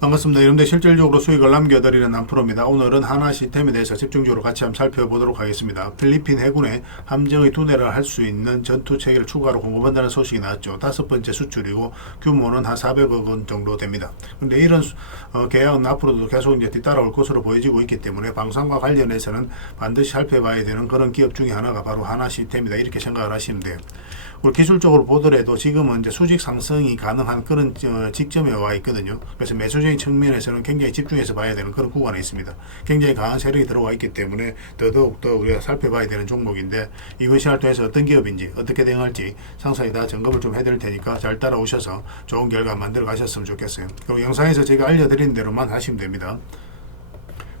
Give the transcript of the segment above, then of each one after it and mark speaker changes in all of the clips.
Speaker 1: 반갑습니다. 여러분들 실질적으로 수익을 남겨드리는 남프로입니다. 오늘은 하나 시스템에 대해서 집중적으로 같이 한번 살펴보도록 하겠습니다. 필리핀 해군에 함정의 두뇌를 할 수 있는 전투 체계를 추가로 공급한다는 소식이 나왔죠. 다섯 번째 수출이고 규모는 한 400억 원 정도 됩니다. 근데 이런 수- 어, 계약은 앞으로도 계속 이제 뒤따라올 것으로 보여지고 있기 때문에 방산과 관련해서는 반드시 살펴봐야 되는 그런 기업 중에 하나가 바로 하나 시스템이다. 이렇게 생각을 하시면 돼요. 그리고 기술적으로 보더라도 지금은 이제 수직 상승이 가능한 그런 어, 직점에 와 있거든요. 그래서 매수적 인 측면에서는 굉장히 집중해서 봐야 되는 그런 구간에 있습니다. 굉장히 강한 세력이 들어와 있기 때문에 더더욱 더 우리가 살펴봐야 되는 종목인데 이번 시간을 통해서 어떤 기업인지 어떻게 대응할지 상세히 다 점검을 좀 해드릴 테니까 잘 따라오셔서 좋은 결과 만들어 가셨으면 좋겠어요. 그리고 영상에서 제가 알려드린 대로만 하시면 됩니다.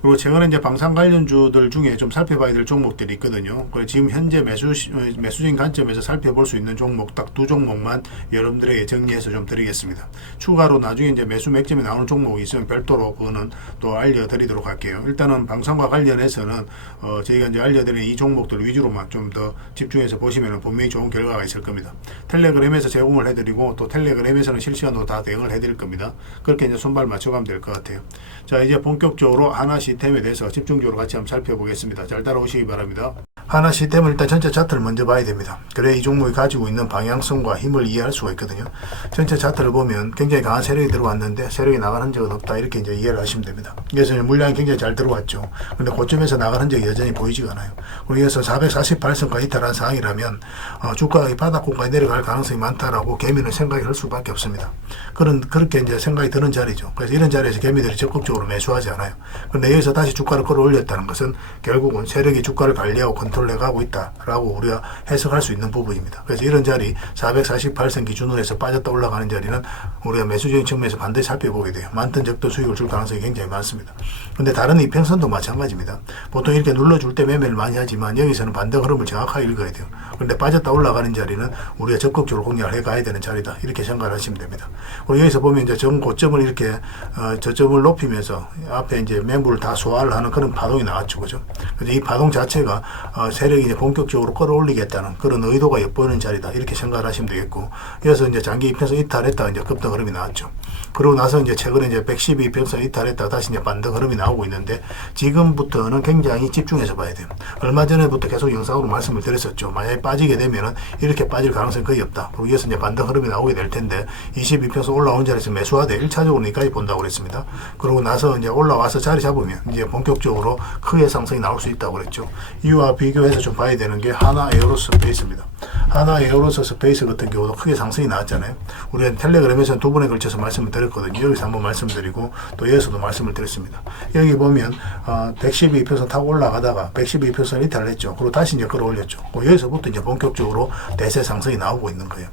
Speaker 1: 그리고 최근에 이제 방산 관련주들 중에 좀 살펴봐야 될 종목들이 있거든요. 그래서 지금 현재 매수 시- 어, 매수적인 관점에서 살펴볼 수 있는 종목 딱 두 종목만 여러분들에게 정리해서 좀 드리겠습니다. 추가로 나중에 이제 매수 맥점이 나오는 종목이 있으면 별도로 그거는 또 알려드리도록 할게요. 일단은 방산과 관련해서는 어, 저희가 이제 알려드린 이 종목들 위주로만 좀 더 집중해서 보시면 분명히 좋은 결과가 있을 겁니다. 텔레그램에서 제공을 해드리고 또 텔레그램에서는 실시간으로 다 대응을 해드릴 겁니다. 그렇게 이제 손발 맞춰가면 될 것 같아요. 자 이제 본격적으로 하나 시스템에 대해서 집중적으로 같이 한번 살펴보겠습니다. 잘 따라오시기 바랍니다. 하나 시스템은 일단 전체 차트를 먼저 봐야 됩니다. 그래야 이 종목이 가지고 있는 방향성과 힘을 이해할 수가 있거든요. 전체 차트를 보면 굉장히 강한 세력이 들어왔는데 세력이 나간 흔적은 없다 이렇게 이제 이해를 하시면 됩니다. 그래서 물량이 굉장히 잘 들어왔죠. 근데 고점에서 나간 흔적이 여전히 보이지가 않아요. 그래서 448선까지 이탈한 상황이라면 어, 주가가 이 바닥권까지 내려갈 가능성이 많다라고 개미는 생각이 할 수밖에 없습니다. 그런 그렇게 이제 생각이 드는 자리죠. 그래서 이런 자리에서 개미들이 적극적으로 매수하지 않아요. 그런데 여기서 다시 주가를 끌어올렸다는 것은 결국은 세력이 주가를 관리하고 컨트 롤해 가고 있다라고 우리가 해석할 수 있는 부분입니다. 그래서 이런 자리 448선 기준으로 해서 빠졌다 올라가는 자리는 우리가 매수적인 측면에서 반드시 살펴보게 돼요. 많던 적도 수익을 줄 가능성이 굉장히 많습니다. 근데 다른 이평선도 마찬가지입니다. 보통 이렇게 눌러줄 때 매매를 많이 하지만 여기서는 반대 흐름을 정확하게 읽어야 돼요. 그런데 빠졌다 올라가는 자리는 우리가 적극적으로 공략을 해 가야 되는 자리다. 이렇게 생각을 하시면 됩니다. 그리고 여기서 보면 이제 전 고점을 이렇게 어, 저점을 높이면서 앞에 이제 매물을 다 소화를 하는 그런 파동이 나왔죠. 그죠? 그래서 이 파동 자체가 어, 세력이 이제 본격적으로 끌어올리겠다는 그런 의도가 엿보이는 자리다. 이렇게 생각을 하시면 되겠고. 여기서 이제 장기 입혀서 이탈했다 이제 급등 흐름이 나왔죠. 그러고 나서 이제 최근에 이제 112 평선 이탈했다 다시 이제 반등 흐름이 나오고 있는데 지금부터는 굉장히 집중해서 봐야 돼요. 얼마 전에부터 계속 영상으로 말씀을 드렸었죠. 만약에 빠지게 되면은 이렇게 빠질 가능성이 거의 없다. 그리고 이어서 이제 반등 흐름이 나오게 될 텐데 22평선 올라온 자리에서 매수하되 1차적으로 여기까지 본다고 그랬습니다. 그러고 나서 이제 올라와서 자리 잡으면 이제 본격적으로 크게 상승이 나올 수 있다고 그랬죠. 이와 비교 해서 좀 봐야 되는 게 하나 에어로스페이스입니다. 하나 에어로스 스페이스 같은 경우도 크게 상승이 나왔잖아요. 우리가 텔레그램에서 두 번에 걸쳐서 말씀을 드렸거든요. 여기서 한번 말씀드리고 또 여기서도 말씀을 드렸습니다. 여기 보면 어, 112표선 타고 올라가다가 112표선 이탈을 했죠. 그리고 다시 이제 끌어올렸죠. 그 여기서부터 이제 본격적으로 대세 상승이 나오고 있는 거예요.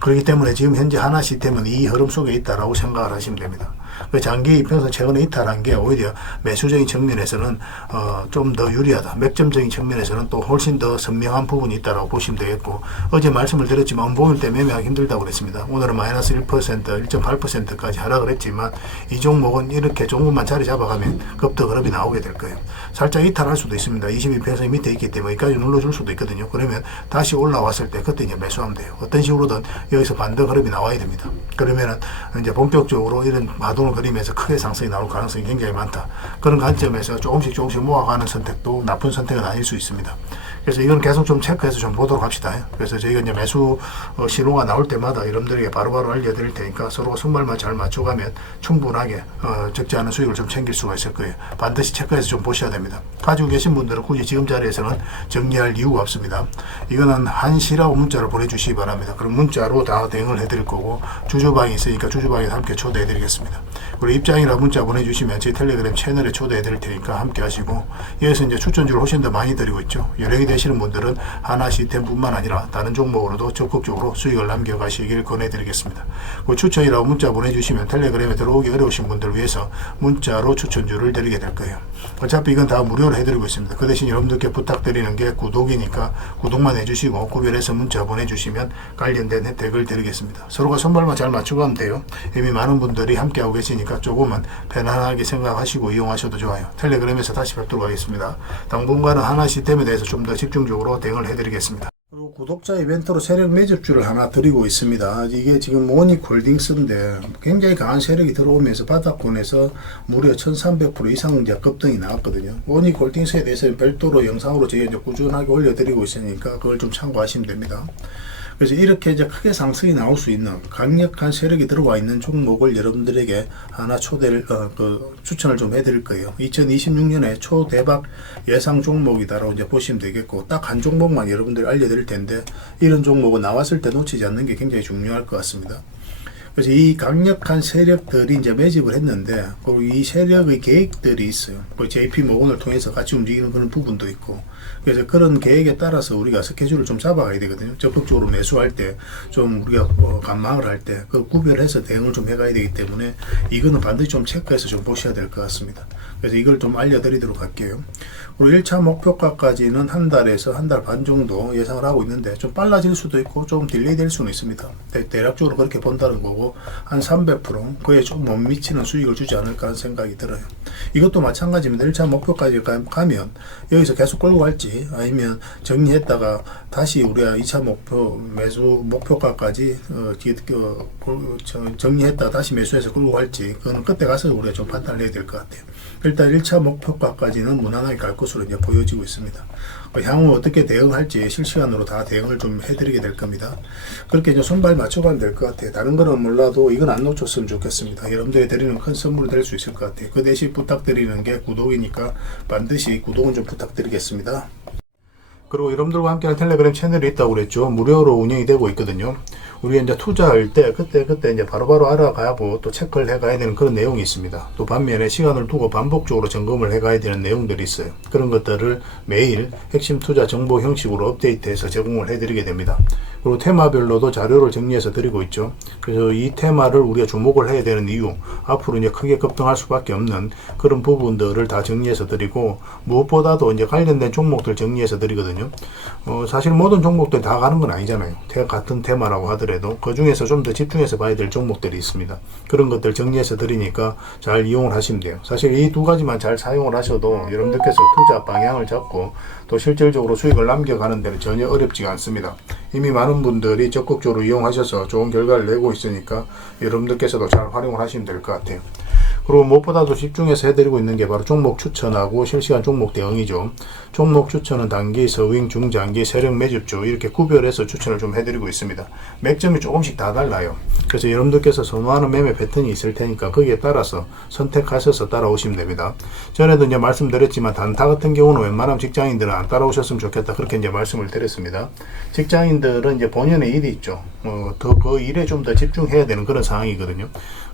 Speaker 1: 그렇기 때문에 지금 현재 하나 시스템은 이 흐름 속에 있다라고 생각을 하시면 됩니다. 그 장기 입혀서 최근에 이탈한 게 오히려 매수적인 측면에서는 어, 좀 더 유리하다. 맥점적인 측면에서는 또 훨씬 더 선명한 부분이 있다라고 보시면 되겠고 어제 말씀을 드렸지만 원봉일 때 매매하기 힘들다고 그랬습니다. 오늘은 마이너스 1%, 1.8%까지 하락을 했지만 이 종목은 이렇게 조금만 자리 잡아가면 급등 흐름이 나오게 될 거예요. 살짝 이탈할 수도 있습니다. 22% 밑에 있기 때문에 여기까지 눌러줄 수도 있거든요. 그러면 다시 올라왔을 때 그때 이제 매수하면 돼요. 어떤 식으로든 여기서 반등 흐름이 나와야 됩니다. 그러면은 이제 본격적으로 이런 마동 을 그리면서 크게 상승이 나올 가능성이 굉장히 많다. 그런 관점에서 조금씩 조금씩 모아가는 선택도 나쁜 선택은 아닐 수 있습니다. 그래서 이건 계속 좀 체크해서 좀 보도록 합시다. 그래서 저희가 이제 매수 어, 신호가 나올 때마다 여러분들에게 바로바로 알려드릴 테니까 서로 손발만 잘 맞춰가면 충분하게 어, 적지 않은 수익을 좀 챙길 수가 있을 거예요. 반드시 체크해서 좀 보셔야 됩니다. 가지고 계신 분들은 굳이 지금 자리에서는 정리할 이유가 없습니다. 이거는 한시라고 문자를 보내주시기 바랍니다. 그럼 문자로 다 대응을 해드릴 거고 주주방이 있으니까 주주방에 함께 초대해드리겠습니다. 그리고 입장이라 문자 보내주시면 저희 텔레그램 채널에 초대해드릴 테니까 함께 하시고 여기서 이제 추천주를 훨씬 더 많이 드리고 있죠. 여력이 되시는 분들은 하나 시스템뿐만 아니라 다른 종목으로도 적극적으로 수익을 남겨가시길 권해드리겠습니다. 그 추천이라고 문자 보내주시면 텔레그램에 들어오기 어려우신 분들을 위해서 문자로 추천주를 드리게 될 거예요. 어차피 이건 다 무료로 해드리고 있습니다. 그 대신 여러분들께 부탁드리는 게 구독이니까 구독만 해주시고 구별해서 문자 보내주시면 관련된 혜택을 드리겠습니다. 서로가 손발만 잘 맞추고 하면 돼요. 이미 많은 분들이 함께하고 계시니까 조금은 편안하게 생각하시고 이용하셔도 좋아요. 텔레그램에서 다시 뵙도록 하겠습니다. 당분간은 하나 시스템에 대해서 좀더 집중적으로 대응을 해드리겠습니다. 그리고 구독자 이벤트로 세력 매집주를 하나 드리고 있습니다. 이게 지금 모닉 홀딩스인데 굉장히 강한 세력이 들어오면서 바닥권에서 무려 1300% 이상 이제 급등이 나왔거든요. 모닉 홀딩스에 대해서는 별도로 영상으로 저희가 이제 꾸준하게 올려드리고 있으니까 그걸 좀 참고하시면 됩니다. 그래서 이렇게 이제 크게 상승이 나올 수 있는 강력한 세력이 들어와 있는 종목을 여러분들에게 하나 초대를 어, 그 추천을 좀 해드릴 거예요. 2026년에 초대박 예상 종목이다라고 이제 보시면 되겠고 딱 한 종목만 여러분들 알려드릴 텐데 이런 종목은 나왔을 때 놓치지 않는 게 굉장히 중요할 것 같습니다. 그래서 이 강력한 세력들이 이제 매집을 했는데 그리고 이 세력의 계획들이 있어요. 그 JP 모건을 통해서 같이 움직이는 그런 부분도 있고 그래서 그런 계획에 따라서 우리가 스케줄을 좀 잡아가야 되거든요. 적극적으로 매수할 때 좀 우리가 어, 간망을 할 때 그 구별해서 대응을 좀 해가야 되기 때문에 이거는 반드시 좀 체크해서 좀 보셔야 될 것 같습니다. 그래서 이걸 좀 알려드리도록 할게요. 그리고 1차 목표가까지는 한 달에서 한 달 반 정도 예상을 하고 있는데 좀 빨라질 수도 있고 조금 딜레이 될 수는 있습니다. 대, 대략적으로 그렇게 본다는 거고 한 300% 그에 좀못 미치는 수익을 주지 않을까 하는 생각이 들어요. 이것도 마찬가지입니다. 1차 목표까지 가- 가면 여기서 계속 끌고 갈지 아니면 정리했다가 다시 우리가 2차 목표 매수 목표가까지 어, 뒤- 어, 정리했다가 다시 매수해서 끌고 갈지 그거는 그때 가서 우리가 좀 판단을 해야 될 것 같아요. 일단 1차 목표가까지는 무난하게 갈 것으로 이제 보여지고 있습니다. 어, 향후 어떻게 대응할지 실시간으로 다 대응을 좀 해드리게 될 겁니다. 그렇게 이제 손발 맞춰가면 될 것 같아요. 다른 거는 몰라도 이건 안 놓쳤으면 좋겠습니다. 여러분들이 드리는 큰 선물이 될 수 있을 것 같아요. 그 대신 부탁드리는 게 구독이니까 반드시 구독은 좀 부탁드리겠습니다. 그리고 여러분들과 함께하는 텔레그램 채널이 있다고 그랬죠. 무료로 운영이 되고 있거든요. 우리가 이제 투자할 때 그때 그때 이제 바로 바로 알아가고 또 체크를 해가야 되는 그런 내용이 있습니다. 또 반면에 시간을 두고 반복적으로 점검을 해가야 되는 내용들이 있어요. 그런 것들을 매일 핵심 투자 정보 형식으로 업데이트해서 제공을 해드리게 됩니다. 그리고 테마별로도 자료를 정리해서 드리고 있죠. 그래서 이 테마를 우리가 주목을 해야 되는 이유, 앞으로 이제 크게 급등할 수밖에 없는 그런 부분들을 다 정리해서 드리고 무엇보다도 이제 관련된 종목들 정리해서 드리거든요. 어, 사실 모든 종목들 다 가는 건 아니잖아요. 테- 같은 테마라고 하더라도 그 중에서 좀 더 집중해서 봐야 될 종목들이 있습니다. 그런 것들 정리해서 드리니까 잘 이용을 하시면 돼요. 사실 이 두 가지만 잘 사용을 하셔도 여러분들께서 투자 방향을 잡고 또 실질적으로 수익을 남겨가는 데는 전혀 어렵지가 않습니다. 이미 많은 분들이 적극적으로 이용하셔서 좋은 결과를 내고 있으니까 여러분들께서도 잘 활용을 하시면 될 것 같아요. 그리고 무엇보다도 집중해서 해드리고 있는 게 바로 종목 추천하고 실시간 종목 대응이죠. 종목 추천은 단기, 서윙, 중장기, 세력 매집주 이렇게 구별해서 추천을 좀 해드리고 있습니다. 맥점이 조금씩 다 달라요. 그래서 여러분들께서 선호하는 매매 패턴이 있을 테니까 거기에 따라서 선택하셔서 따라오시면 됩니다. 전에도 이제 말씀드렸지만 단타 같은 경우는 웬만하면 직장인들은 안 따라오셨으면 좋겠다 그렇게 이제 말씀을 드렸습니다. 직장인들은 이제 본연의 일이 있죠. 어, 더그 일에 좀 더 집중해야 되는 그런 상황이거든요.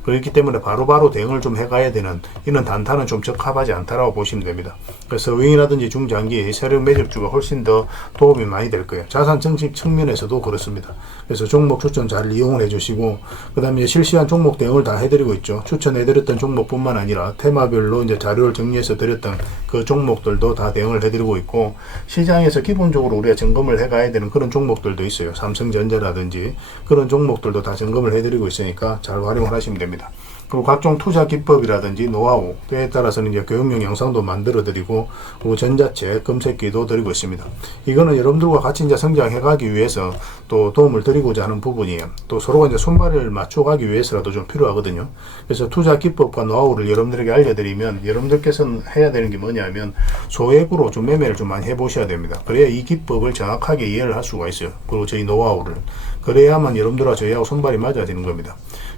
Speaker 1: 그렇기 때문에 바로 바로 대응을 좀 해가야 되는 이런 단타는 좀 적합하지 않다라고 보시면 됩니다. 그래서 서윙이라든지 중장기 세력 매집주가 훨씬 더 도움이 많이 될 거예요. 자산 정식 측면에서도 그렇습니다. 그래서 종목 추천 잘 이용을 해주시고 그 다음에 실시간 종목 대응을 다 해드리고 있죠. 추천해드렸던 종목뿐만 아니라 테마별로 이제 자료를 정리해서 드렸던 그 종목들도 다 대응을 해드리고 있고 시장에서 기본적으로 우리가 점검을 해가야 되는 그런 종목들도 있어요. 삼성전자라든지 그런 종목들도 다 점검을 해드리고 있으니까 잘 활용을 하시면 됩니다. 그리고 각종 투자 기법이라든지 노하우, 때에 따라서는 이제 교육용 영상도 만들어 드리고, 그리고 전자책, 검색기도 드리고 있습니다. 이거는 여러분들과 같이 이제 성장해 가기 위해서 또 도움을 드리고자 하는 부분이에요. 또 서로가 이제 손발을 맞춰 가기 위해서라도 좀 필요하거든요. 그래서 투자 기법과 노하우를 여러분들에게 알려드리면 여러분들께서는 해야 되는 게 뭐냐면 소액으로 좀 매매를 좀 많이 해 보셔야 됩니다. 그래야 이 기법을 정확하게 이해를 할 수가 있어요. 그리고 저희 노하우를. 그래야만 여러분들과 저희하고 손발이 맞아지는 겁니다.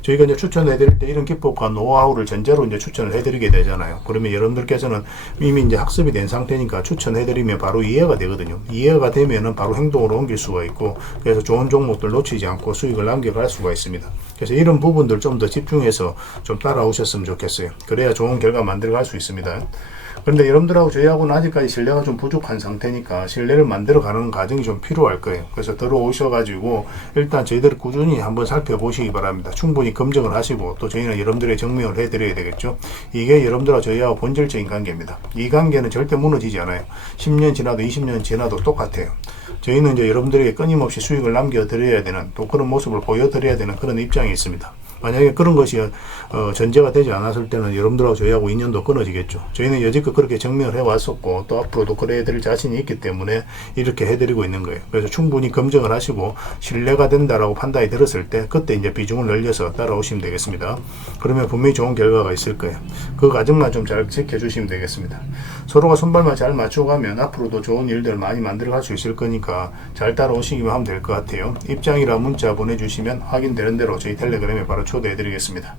Speaker 1: 저희가 이제 추천해드릴 때 이런 기법과 노하우를 전제로 이제 추천을 해드리게 되잖아요. 그러면 여러분들께서는 이미 이제 학습이 된 상태니까 추천해드리면 바로 이해가 되거든요. 이해가 되면은 바로 행동으로 옮길 수가 있고 그래서 좋은 종목들 놓치지 않고 수익을 남겨갈 수가 있습니다. 그래서 이런 부분들 좀 더 집중해서 좀 따라오셨으면 좋겠어요. 그래야 좋은 결과 만들어갈 수 있습니다. 그런데 여러분들하고 저희하고는 아직까지 신뢰가 좀 부족한 상태니까 신뢰를 만들어 가는 과정이 좀 필요할 거예요. 그래서 들어오셔가지고 일단 저희들을 꾸준히 한번 살펴보시기 바랍니다. 충분히 검증을 하시고 또 저희는 여러분들의 증명을 해드려야 되겠죠. 이게 여러분들과 저희하고 본질적인 관계입니다. 이 관계는 절대 무너지지 않아요. 10년 지나도 20년 지나도 똑같아요. 저희는 이제 여러분들에게 끊임없이 수익을 남겨드려야 되는 또 그런 모습을 보여드려야 되는 그런 입장이 있습니다. 만약에 그런 것이 어, 전제가 되지 않았을 때는 여러분들하고 저희하고 인연도 끊어지겠죠. 저희는 여지껏 그렇게 정리를 해왔었고 또 앞으로도 그래드릴 자신이 있기 때문에 이렇게 해드리고 있는 거예요. 그래서 충분히 검증을 하시고 신뢰가 된다라고 판단이 들었을 때 그때 이제 비중을 늘려서 따라오시면 되겠습니다. 그러면 분명히 좋은 결과가 있을 거예요. 그 과정만 좀 잘 지켜주시면 되겠습니다. 서로가 손발만 잘 맞추고 가면 앞으로도 좋은 일들을 많이 만들어갈 수 있을 거니까 잘 따라오시기만 하면 될 것 같아요. 입장이라 문자 보내주시면 확인되는 대로 저희 텔레그램에 바로 초대해드리겠습니다.